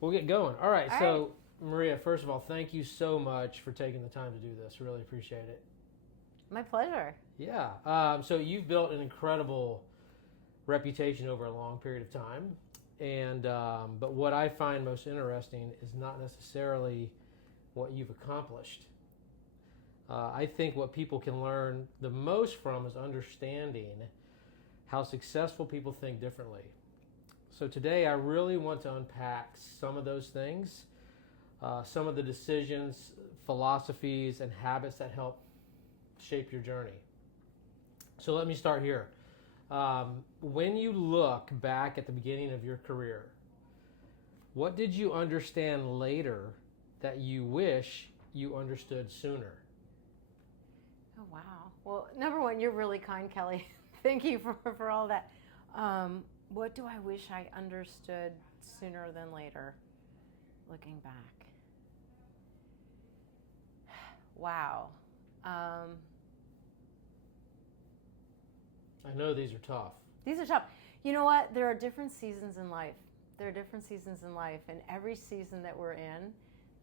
We'll get going. All right. All So, Maria, first of all, thank you so much for taking the time to do this. Really appreciate it. My pleasure. Yeah. So you've built an incredible reputation over a long period of time, and but what I find most interesting is not necessarily what you've accomplished. I think what people can learn the most from is understanding how successful people think differently. So today I really want to unpack some of those things, some of the decisions, philosophies, and habits that help shape your journey. So let me start here. When you look back at the beginning of your career, what did you understand later that you wish you understood sooner? Oh, wow. Well, number one, you're really kind, Kelly. Thank you for all that. What do I wish I understood sooner than later, looking back? Wow. I know these are tough. These are tough. You know what? There are different seasons in life. And every season that we're in,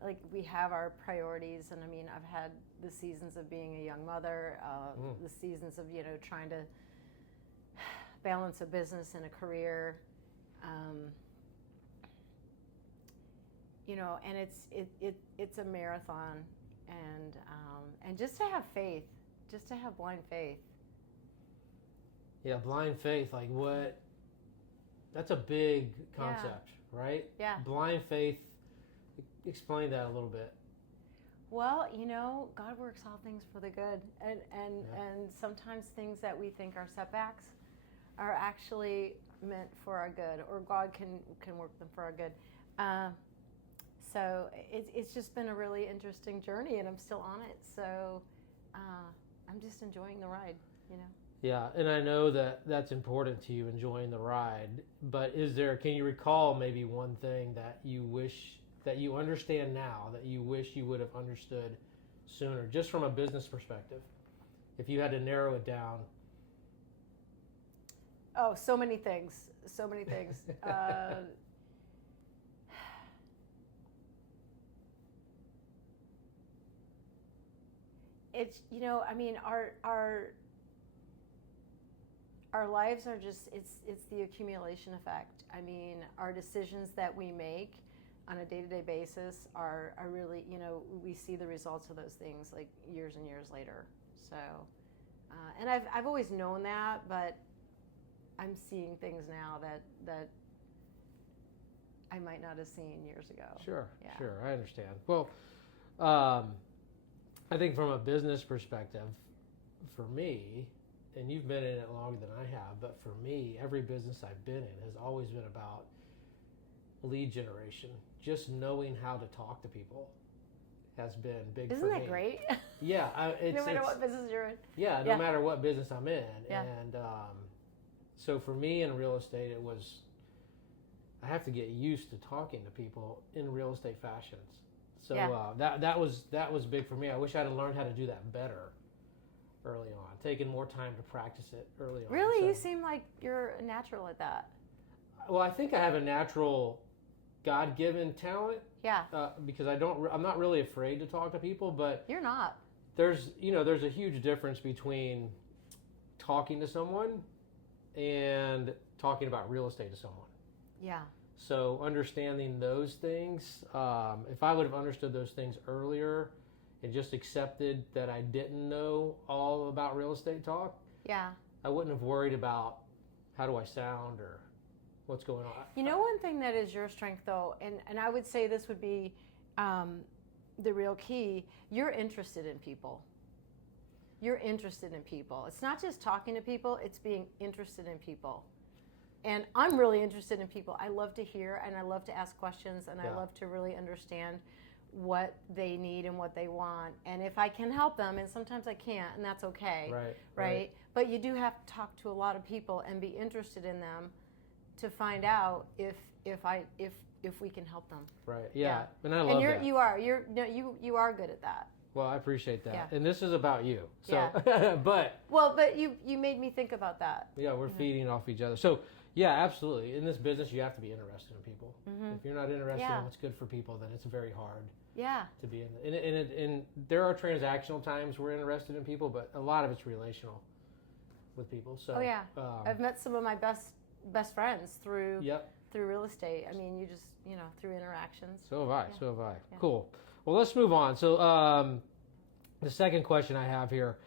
like, we have our priorities. And I mean, I've had the seasons of being a young mother, the seasons of, trying to balance a business and a career, and it's a marathon, and just to have faith, just to have blind faith. Yeah, blind faith, like what? That's a big concept, right? Yeah. Blind faith, explain that a little bit. Well, God works all things for the good, and sometimes things that we think are setbacks are actually meant for our good, or God can work them for our good. So it's just been a really interesting journey, and I'm still on it. So I'm just enjoying the ride, Yeah, and I know that that's important to you, enjoying the ride. But can you recall maybe one thing that you wish that you understand now that you wish you would have understood sooner, just from a business perspective, if you had to narrow it down? Oh, so many things. It's, I mean, our lives are just, it's the accumulation effect. I mean, our decisions that we make on a day-to-day basis are really, we see the results of those things like years and years later. So, and I've always known that, but I'm seeing things now that I might not have seen years ago. Sure, Yeah. Sure, I understand. Well, I think from a business perspective, for me, and you've been in it longer than I have, but for me, every business I've been in has always been about lead generation. Just knowing how to talk to people has been big for me. Isn't that great? Yeah. No matter what business you're in. Yeah, no matter what business I'm in. Yeah. And so for me in real estate, I have to get used to talking to people in real estate fashions. So that was big for me. I wish I'd have learned how to do that better early on, taking more time to practice it early on. Really? So, You seem like you're a natural at that. well, I think I have a natural God-given talent. Yeah. Because I'm not really afraid to talk to people, but You're not. there's a huge difference between talking to someone and talking about real estate to someone. Yeah. So understanding those things, if I would have understood those things earlier and just accepted that I didn't know all about real estate talk, Yeah. I wouldn't have worried about how do I sound or what's going on. One thing that is your strength, though, and I would say this would be the real key, you're interested in people. You're interested in people. It's not just talking to people, it's being interested in people. And I'm really interested in people. I love to hear, and I love to ask questions, and I love to really understand what they need and what they want. And if I can help them, and sometimes I can't, and that's okay. Right? But you do have to talk to a lot of people and be interested in them to find out if we can help them. Right. Yeah. And I love that. You are good at that. Well, I appreciate that. Yeah. And this is about you. So Yeah. but you made me think about that. yeah, we're feeding off each other. So Yeah, absolutely. In this business, you have to be interested in people. If you're not interested Yeah. in what's good for people, then it's very hard Yeah. to be in. And there are transactional times we're interested in people, but a lot of it's relational with people. So, Oh yeah. I've met some of my best friends through Yep. through real estate. I mean, you just through interactions. So have I. Yeah. So have I. Yeah. Cool. Well, let's move on. So, the second question I have here: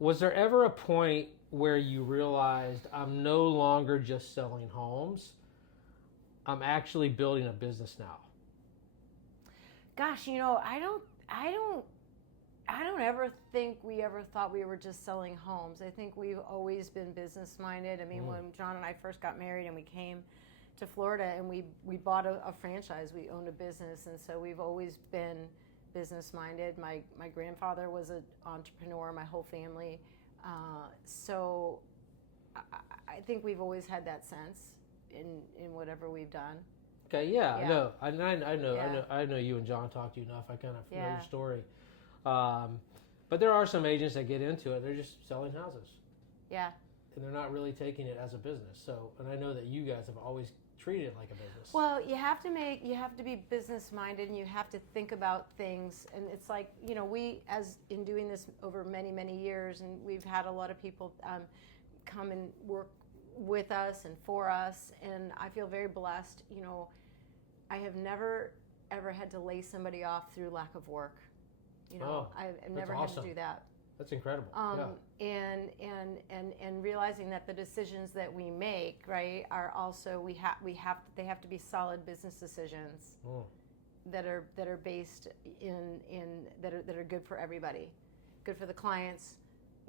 was there ever a point where you realized I'm no longer just selling homes? I'm actually building a business now. Gosh, I don't ever think we ever thought we were just selling homes. I think we've always been business minded. I mean, when John and I first got married and we came to Florida and we bought a franchise, we owned a business, and so we've always been business minded. My grandfather was an entrepreneur, my whole family. So I think we've always had that sense in whatever we've done. Okay, yeah. Yeah. I know you and John talked to you enough. I kind of know Yeah. your story. But there are some agents that get into it. They're just selling houses, Yeah. and they're not really taking it as a business. So, and I know that you guys have always treated it like a business. Well, you have to be business minded, and you have to think about things. And it's like, we, as in doing this over many, many years, and we've had a lot of people come and work with us and for us, and I feel very blessed. I have never ever had to lay somebody off through lack of work. I've never had to do that. That's incredible. And realizing that the decisions that we make, right, are also they have to be solid business decisions that are based that are good for everybody, good for the clients,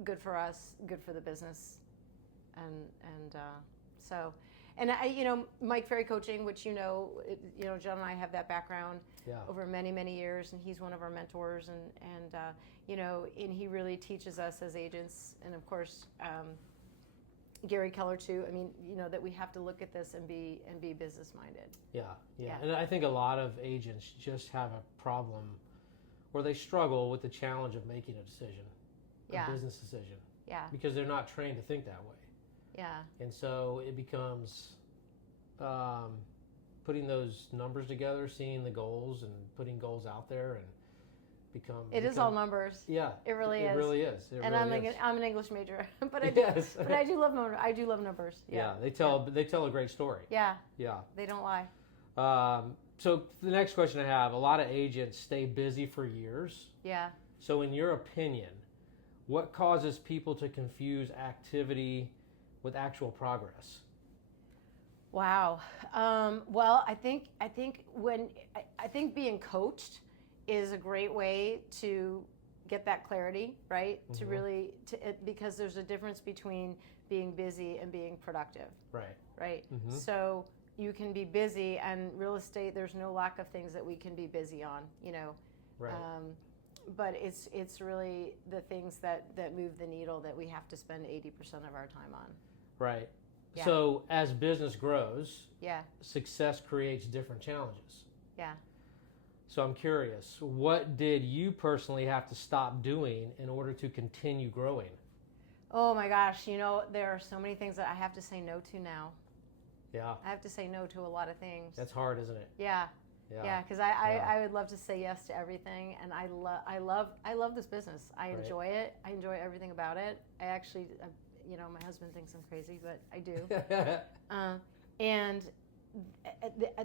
good for us, good for the business, and Mike Ferry Coaching, which John and I have that background over many, many years, and he's one of our mentors, and he really teaches us as agents, and of course Gary Keller too. I mean, that we have to look at this and be business minded. Yeah. And I think a lot of agents just have a problem, or they struggle with the challenge of making a decision, a business decision, because they're not trained to think that way. Yeah. And so it becomes putting those numbers together, seeing the goals, and putting goals out there, and It is all numbers. Yeah. It really is. It really is. And really I'm an English major, but Yes. I do love numbers. I do love numbers. Yeah. They tell a great story. Yeah. Yeah. They don't lie. So the next question I have: a lot of agents stay busy for years. Yeah. So in your opinion, what causes people to confuse activity with actual progress? Wow. Well, I think being coached is a great way to get that clarity, right? Mm-hmm. To really because there's a difference between being busy and being productive. Right. Mm-hmm. So you can be busy, and real estate, there's no lack of things that we can be busy on, Right. But it's really the things that move the needle that we have to spend 80% of our time on. Right. Yeah. So as business grows, Yeah. success creates different challenges. Yeah. So I'm curious, what did you personally have to stop doing in order to continue growing? Oh my gosh, there are so many things that I have to say no to now. Yeah. I have to say no to a lot of things. That's hard, isn't it? Yeah. Yeah, because I would love to say yes to everything, and I love this business. I enjoy it. I enjoy everything about it. I actually, my husband thinks I'm crazy, but I do. And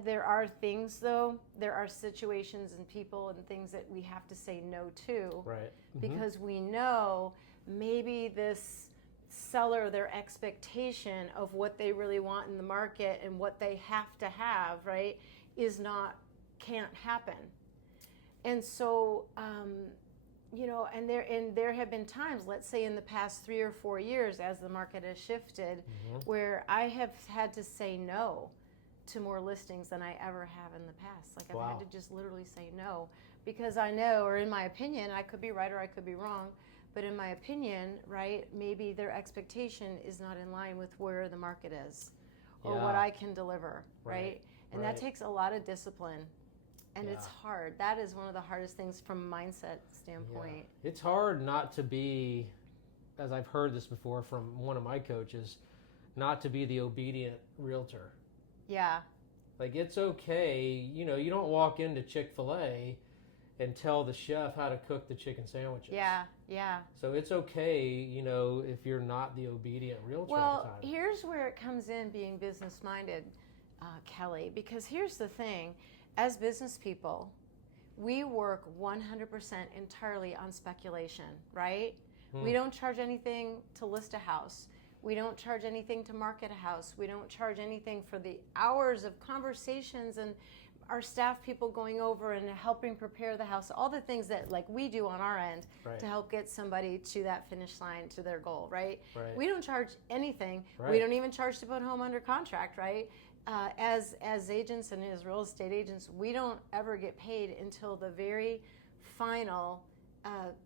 there are things, though. There are situations and people and things that we have to say no to, right? Mm-hmm. Because we know maybe this seller, their expectation of what they really want in the market and what they have to have, right, can't happen. And so, and there have been times, let's say in the past 3 or 4 years, as the market has shifted, Mm-hmm. where I have had to say no to more listings than I ever have in the past. Like I've had to just literally say no, because I know, or in my opinion, I could be right or I could be wrong, but in my opinion, right, maybe their expectation is not in line with where the market is or what I can deliver, right? And that takes a lot of discipline. And it's hard. That is one of the hardest things from a mindset standpoint. Yeah. It's hard not to be, as I've heard this before from one of my coaches, not to be the obedient realtor. Yeah. Like, it's okay, you know, you don't walk into Chick-fil-A and tell the chef how to cook the chicken sandwiches. Yeah. Yeah. So it's okay, you know, if you're not the obedient realtor all Well, the time. here's where it comes in being business-minded, Kelly, because here's the thing. As business people, we work 100% entirely on speculation, right? We don't charge anything to list a house. We don't charge anything to market a house. We don't charge anything for the hours of conversations and our staff people going over and helping prepare the house, all the things that like we do on our end to help get somebody to that finish line, to their goal, right? We don't charge anything. We don't even charge to put home under contract, right? As agents and as real estate agents, we don't ever get paid until the very final,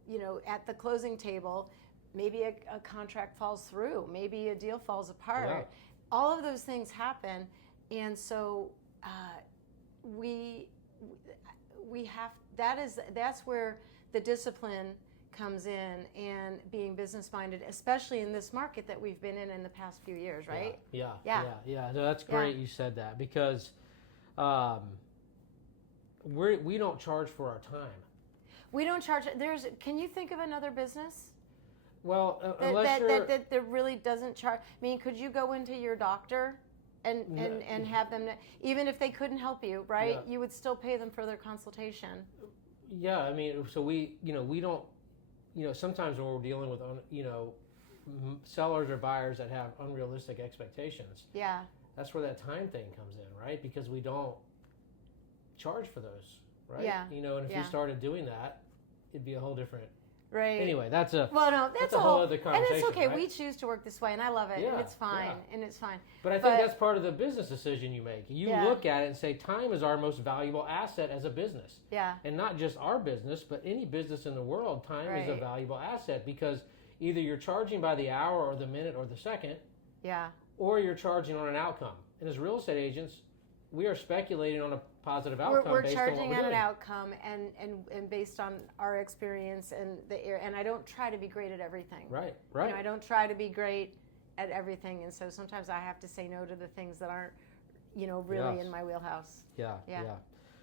you know, at the closing table. Maybe a contract falls through, maybe a deal falls apart. All of those things happen, and so we have, that's where the discipline comes in, and being business minded, especially in this market that we've been in the past few years, right? Yeah. No, that's great you said that, because we don't charge for our time. We don't charge. Can you think of another business? Well, that really doesn't charge. I mean, could you go into your doctor and have them, even if they couldn't help you, right? You would still pay them for their consultation. Yeah, I mean, so we don't, sometimes when we're dealing with, sellers or buyers that have unrealistic expectations. Yeah. That's where that time thing comes in, right? Because we don't charge for those, right? Yeah. And if we started doing that, it'd be a whole different. Right. Anyway, that's a whole other conversation. And it's okay. Right? We choose to work this way, and I love it, and it's fine, and it's fine. But I think that's part of the business decision you make. You look at it and say, time is our most valuable asset as a business. Yeah. And not just our business, but any business in the world, time is a valuable asset, because either you're charging by the hour or the minute or the second, or you're charging on an outcome. And as real estate agents, we are speculating on a positive outcome. We're based charging on, what we're on doing. an outcome and based on our experience and and I don't try to be great at everything. Right. I don't try to be great at everything, and so sometimes I have to say no to the things that aren't, really in my wheelhouse. Yeah.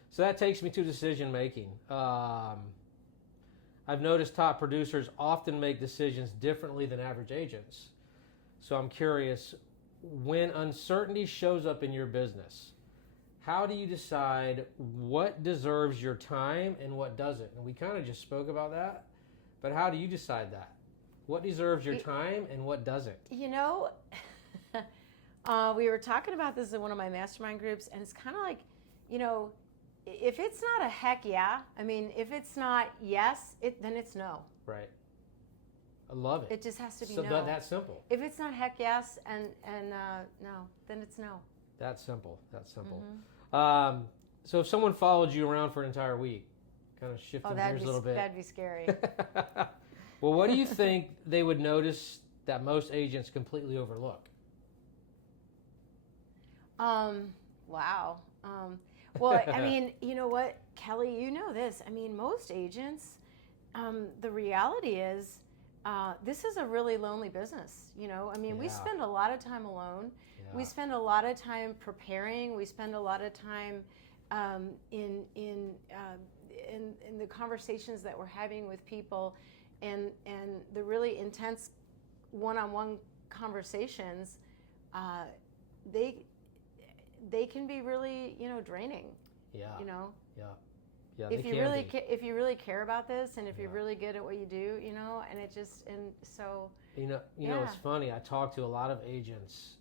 So that takes me to decision making. I've noticed top producers often make decisions differently than average agents. So I'm curious, when uncertainty shows up in your business, how do you decide what deserves your time and what doesn't? And we kind of just spoke about that, but how do you decide that? What deserves your time and what doesn't? We were talking about this in one of my mastermind groups, and it's kind of like, if it's not a heck yeah, I mean, if it's not yes, then it's no. Right. I love it. It just has to be so no. That's simple. If it's not heck yes and no, then it's no. That's simple. Mm-hmm. So if someone followed you around for an entire week, kind of shifting gears a little bit. That'd be scary. Well, what do you think they would notice that most agents completely overlook? Wow. Well, I mean, you know what, Kelly, you know this. I mean, most agents, the reality is, this is a really lonely business. I mean, we spend a lot of time alone. Yeah. We spend a lot of time preparing. We spend a lot of time in the conversations that we're having with people, and the really intense one-on-one conversations. They can be really, draining. Yeah. Yeah, if you really care about this, and if you're really good at what you do, and it just, and so. It's funny. I talk to a lot of agents,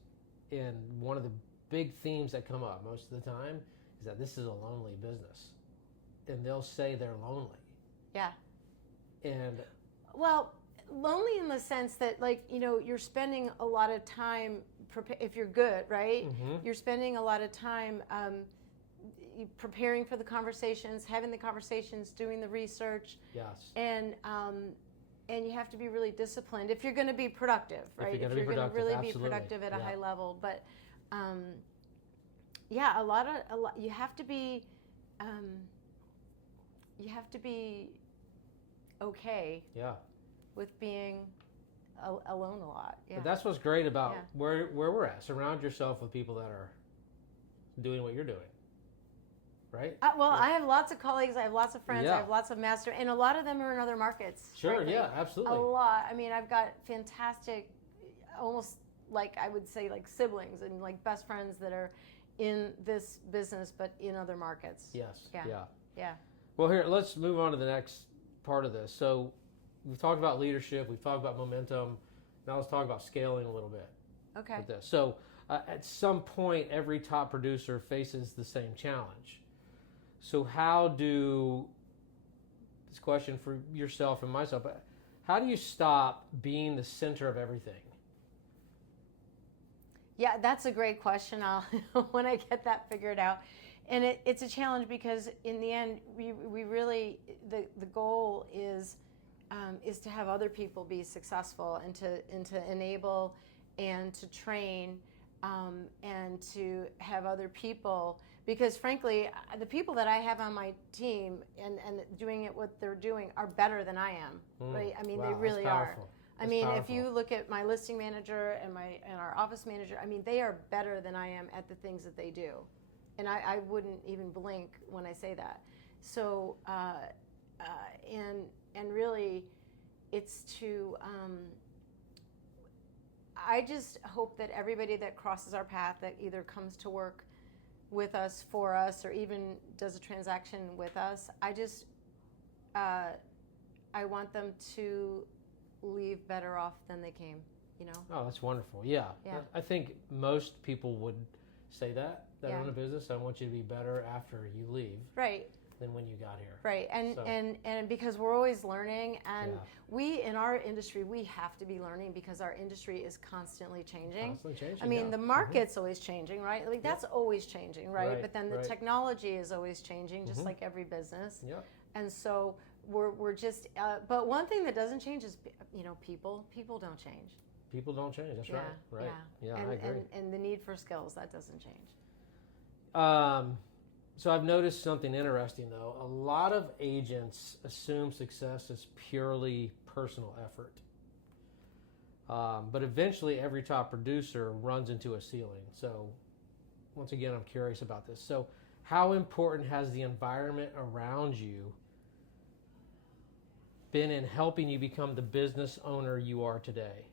and one of the big themes that come up most of the time is that this is a lonely business, and they'll say they're lonely. Yeah. And. Well, lonely in the sense that, you're spending a lot of time, if you're good, right? Mm-hmm. You're spending a lot of time preparing for the conversations, having the conversations, doing the research. Yes. And you have to be really disciplined if you're going to be productive, right? If you're going to really absolutely. be productive at a high level. But a lot you have to be okay. Yeah. With being alone a lot. Yeah. But that's what's great about Yeah. where we're at. Surround yourself with people that are doing what you're doing, right? Well, I have lots of colleagues. I have lots of friends. Yeah. I have lots of master, and a lot of them are in other markets. Sure, frankly. yeah, absolutely. A lot. I mean, I've got fantastic, almost like I would say like siblings and like best friends that are in this business, but in other markets. Yes. Yeah. Yeah. Yeah. Well, here, let's move on to the next part of this. So we've talked about leadership. We've talked about momentum. Now let's talk about scaling a little bit Okay. with this. So at some point, every top producer faces the same challenge. So how do, this question for yourself and myself, how do you stop being the center of everything? Yeah, that's a great question. I'll when I get that figured out. And it's a challenge because in the end, we really, the goal is to have other people be successful and to enable and to train and to have other people, because frankly, the people that I have on my team and doing it what they're doing are better than I am, right? I mean, Wow, they really that's are. powerful. I That's mean, powerful. if you look at my listing manager and our office manager, I mean, they are better than I am at the things that they do. And I wouldn't even blink when I say that. So, and really, it's to, I just hope that everybody that crosses our path, that either comes to work with us, for us, or even does a transaction with us, I want them to leave better off than they came, you know? Oh, that's wonderful. Yeah. Yeah. I think most people would say that Yeah. own a business. I want you to be better after you leave Right. than when you got here. Right, and, So- and because we're always learning, and Yeah. we in our industry, we have to be learning because our industry is constantly changing. Constantly changing. I mean, yeah. the market's always changing, right? Like that's always changing, right? Right, But then the right. technology is always changing, just Mhm. like every business. Yeah. And so we're just, but one thing that doesn't change is, you know, people. People don't change. People don't change. That's right. Right. Yeah, and, I agree. And the need for skills, that doesn't change. So I've noticed something interesting, though. A lot of agents assume success is purely personal effort. But eventually, every top producer runs into a ceiling. So once again, I'm curious about this. So how important has the environment around you been in helping you become the business owner you are today?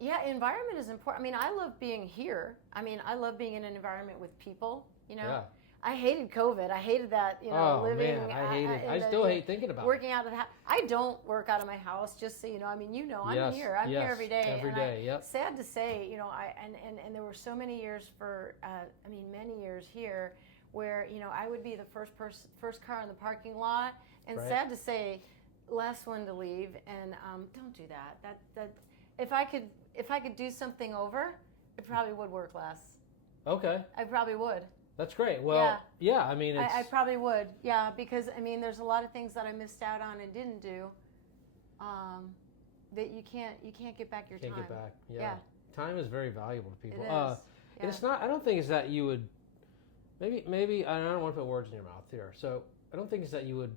Yeah, environment is important. I mean, I love being here. I mean, I love being in an environment with people, you know. Yeah. I hated COVID. I hated that, you know, Oh, living. man, I hate it. in I the- still hate thinking about it. working out of the house. I don't work out of my house, just so you know. I mean, you know, I'm Yes, here. I'm here yes, every day. every and day, yep. Sad to say, you know, and there were so many years many years here where, you know, I would be the first car in the parking lot, and Right. sad to say, last one to leave. And don't do that. That if I could do something over, it probably would work less. Okay. I probably would. That's great. Well, yeah, I mean, it's, I probably would, yeah, because I mean, there's a lot of things that I missed out on and didn't do, that you can't get back your can't time. get back. Yeah. Yeah. Time is very valuable to It people. is. And Yeah. it's not. I don't think it's that you would. Maybe I don't want to put words in your mouth here. So I don't think it's that you would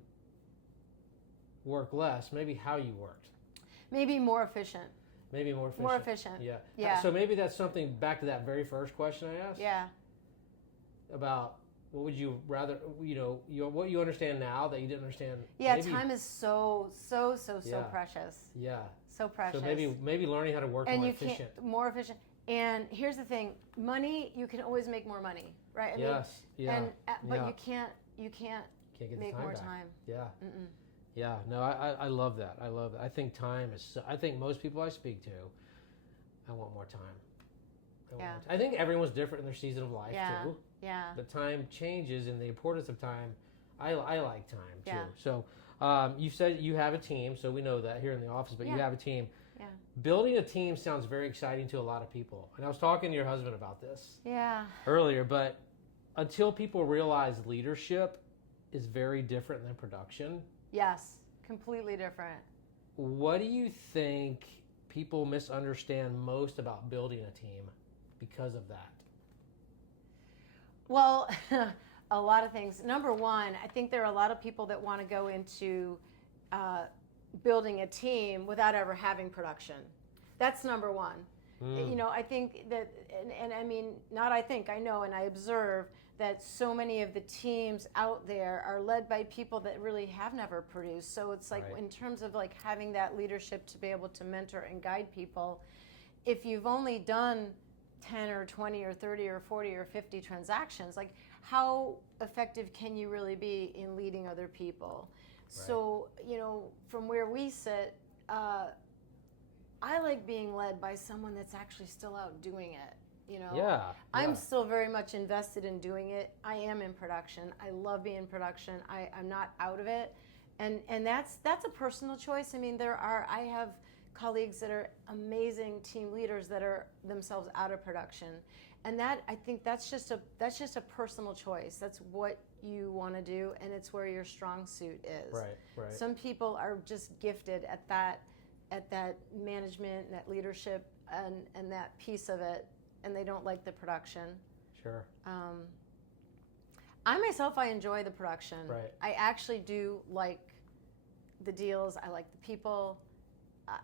work less. Maybe how you worked. Maybe more efficient. Maybe more efficient. More efficient. Yeah. Yeah. So maybe that's something back to that very first question I asked. Yeah. About what would you rather, what you understand now that you didn't understand. Yeah. maybe, Time is so Yeah. precious. Yeah. So precious. So maybe learning how to work and more you efficient. can't more efficient. And here's the thing: money, you can always make more money, right? I Yes. mean, Yeah. but yeah. you can't Can't get the make time more back. time. Yeah. Mm-mm. Yeah, no, I love that. I love that. I think time is. I think most people I speak to, I want more time. Yeah. I think everyone's different in their season of life Yeah. too. Yeah. The time changes and the importance of time. I like time too. Yeah. So you said you have a team, so we know that here in the office. But you Yeah. have a team. Yeah. Building a team sounds very exciting to a lot of people. And I was talking to your husband about this Yeah. earlier, but until people realize leadership is very different than production. Yes. Completely different. What do you think people misunderstand most about building a team because of that? Well, a lot of things. Number one, I think there are a lot of people that want to go into building a team without ever having production. That's number one. You know, I think that, and I mean, not I think, I know, and I observe that so many of the teams out there are led by people that really have never produced. So it's like, Right. in terms of like having that leadership to be able to mentor and guide people, if you've only done 10 or 20 or 30 or 40 or 50 transactions, like how effective can you really be in leading other people? Right. So, you know, from where we sit, I like being led by someone that's actually still out doing it. You know, Yeah. I'm yeah. still very much invested in doing it. I am in production. I love being in production. I'm not out of it, and that's a personal choice. I mean, I have colleagues that are amazing team leaders that are themselves out of production, and that, I think that's just a personal choice. That's what you want to do, and it's where your strong suit is. Right. Right. Some people are just gifted at that management and that leadership and that piece of it, and they don't like the production. Sure. I myself, I enjoy the production. Right. I actually do like the deals. I like the people.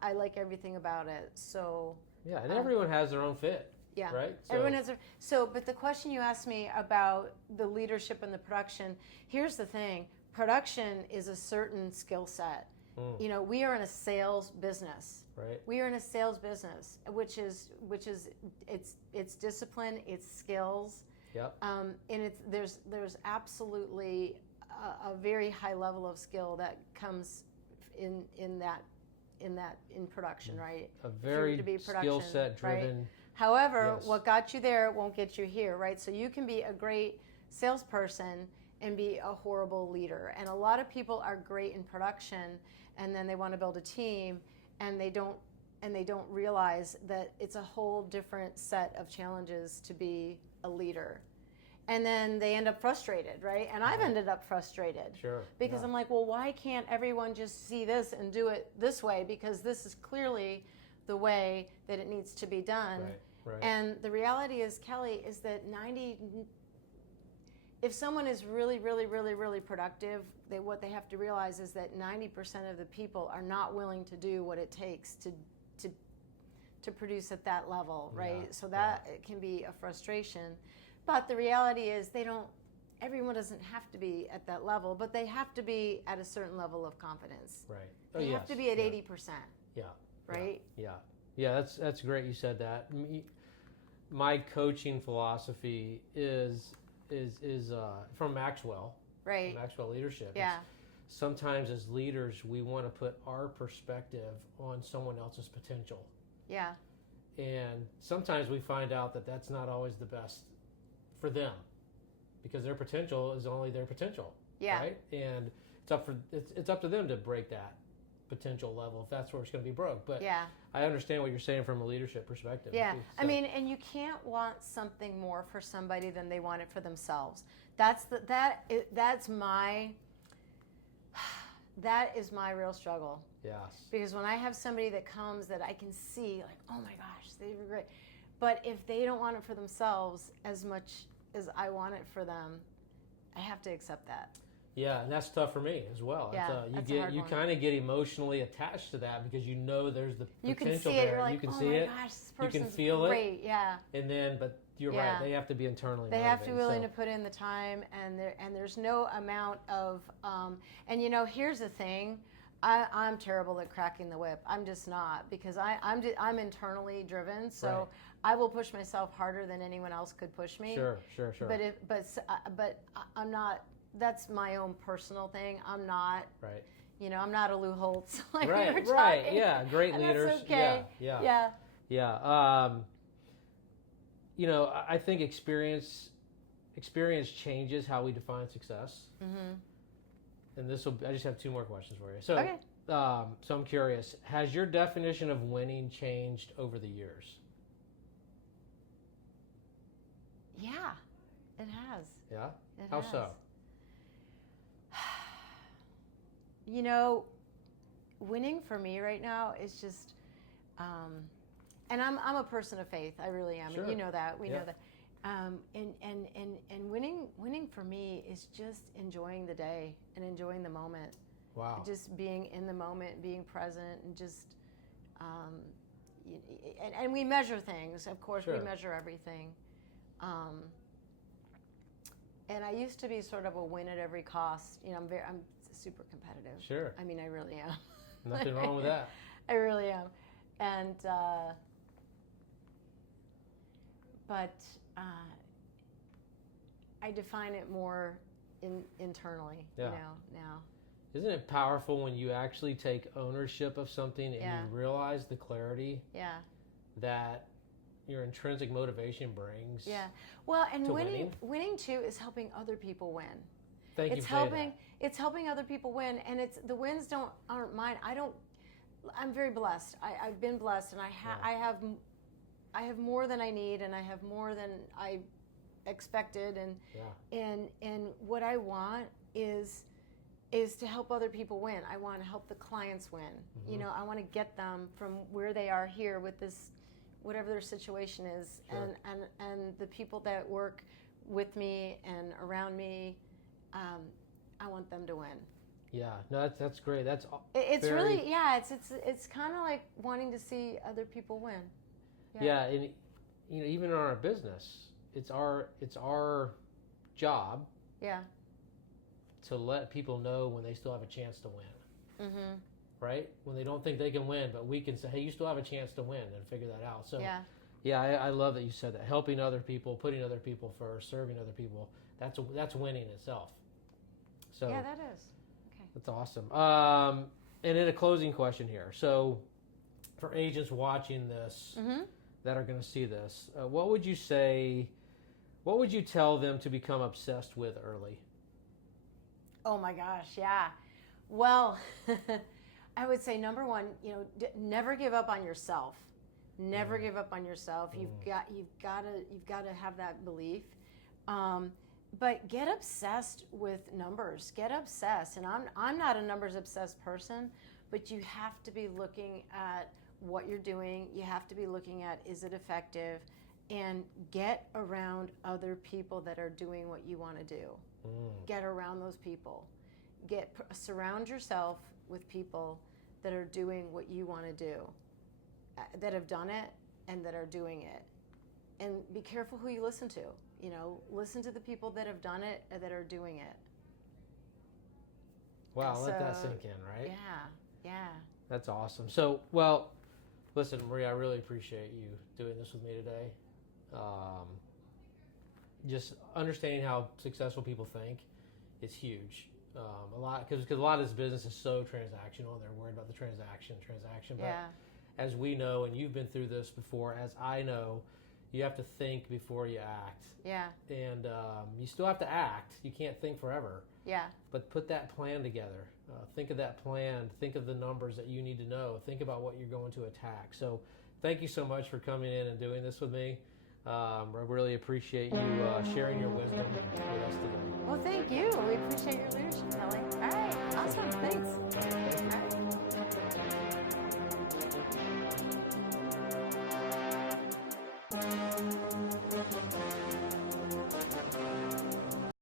I like everything about it. So Yeah, and everyone has their own fit. yeah, Right. everyone has but the question you asked me about the leadership and the production, here's the thing: production is a certain skill set. You know, we are in a sales business. Right. We are in a sales business, which is it's discipline, it's skills, Yep. and there's absolutely a very high level of skill that comes in production, right? A very to be skill production, set driven. right? However, Yes. what got you there won't get you here, right? So you can be a great salesperson and be a horrible leader. And a lot of people are great in production, and then they want to build a team, and they don't realize that it's a whole different set of challenges to be a leader. And then they end up frustrated, right? And I've ended up frustrated. Sure. Because yeah. I'm like, well, why can't everyone just see this and do it this way? Because this is clearly the way that it needs to be done. Right. Right. And the reality is, Kelly, is that if someone is really, really, really, really productive, what they have to realize is that 90% of the people are not willing to do what it takes to produce at that level, right? Yeah, So that it can be a frustration. But the reality is everyone doesn't have to be at that level, but they have to be at a certain level of confidence. Right. They have to be at 80%, Yeah. right? Yeah. Yeah, that's great you said that. My coaching philosophy is from Maxwell. Right. Maxwell leadership. Yeah. Sometimes as leaders, we want to put our perspective on someone else's potential. Yeah. And sometimes we find out that that's not always the best for them, because their potential is only their potential. Yeah. Right? And it's up to them to break that potential level if that's where it's going to be broke. But Yeah. I understand what you're saying from a leadership perspective. Yeah, too, I mean, and you can't want something more for somebody than they want it for themselves. That is my real struggle. Yes. Because when I have somebody that comes that I can see, like, oh my gosh, they were great, but if they don't want it for themselves as much as I want it for them, I have to accept that. Yeah, and that's tough for me as well. Yeah, You kind of get emotionally attached to that because you know there's the You potential can see it. there. You're like, you can oh see my it. gosh, this You can person's feel great. it. Yeah. And then, but you're Yeah. right. They have to be internally. They have to be motivated, willing so. to put in the time, and there's no amount of. And you know, here's the thing. I'm terrible at cracking the whip. I'm just not, because I'm internally driven. So Right. I will push myself harder than anyone else could push me. Sure. But I'm not. That's my own personal thing. I'm not. Right. You know, I'm not a Lou Holtz. Like we were Right. talking. Right. Yeah. Great And leaders. that's okay. Yeah. You know, I think experience changes how we define success. Mm-hmm. And I just have two more questions for you. So, Okay. So I'm curious, has your definition of winning changed over the years? Yeah, it has. Yeah? It How has. so? You know, winning for me right now is just, and I'm a person of faith. I really am, Sure. and you know that. We Yeah. know that. And winning for me is just enjoying the day and enjoying the moment. Wow. Just being in the moment, being present, and just, and we measure things. Of course, Sure. we measure everything. And I used to be sort of a win at every cost. I'm super competitive. Sure. I mean, I really am. Nothing wrong with that. I really am. And, but I define it more internally, Yeah. now. Isn't it powerful when you actually take ownership of something and Yeah. you realize the clarity Yeah. that your intrinsic motivation brings? Yeah. Well, and to winning too is helping other people win. Thank you It's for saying helping. that. It's helping other people win, and the wins aren't mine. I'm very blessed. I've been blessed, and I have more than I need, and I have more than I expected, and what I want is to help other people win. I want to help the clients win. Mm-hmm. I want to get them from where they are here with this, whatever their situation is, Sure. and the people that work with me and around me. I want them to win. Yeah, no, that's great. It's very, really, it's kind of like wanting to see other people win. Yeah, and even in our business, it's our job. Yeah. To let people know when they still have a chance to win. Mm-hmm. Right? When they don't think they can win, but we can say, hey, you still have a chance to win, and figure that out. So yeah, I love that you said that. Helping other people, putting other people first, serving other people, that's winning itself. So yeah, that is. Okay. That's awesome. And in a closing question here. So for agents watching this Mm-hmm. that are going to see this, what would you tell them to become obsessed with early? Oh my gosh, yeah. Well, I would say number one, never give up on yourself. Never give up on yourself. You've got to have that belief. But get obsessed with numbers. Get obsessed. And I'm not a numbers obsessed person, but you have to be looking at what you're doing. You have to be looking at, is it effective? And get around other people that are doing what you want to do. Get around those people. Surround yourself with people that are doing what you want to do, that have done it and that are doing it. And be careful who you listen to. Listen to the people that have done it and that are doing it. Wow, let that sink in, right? Yeah. That's awesome. So, well, listen, Maria, I really appreciate you doing this with me today. Just understanding how successful people think is huge. A lot because a lot of this business is so transactional, and they're worried about the transaction. But as we know, and you've been through this before, as I know, you have to think before you act. Yeah. And you still have to act. You can't think forever. Yeah. But put that plan together. Think of that plan. Think of the numbers that you need to know. Think about what you're going to attack. So thank you so much for coming in and doing this with me. I really appreciate you sharing your wisdom with us today. Well, thank you. We appreciate your leadership, Kelly. All right. Awesome. Thanks.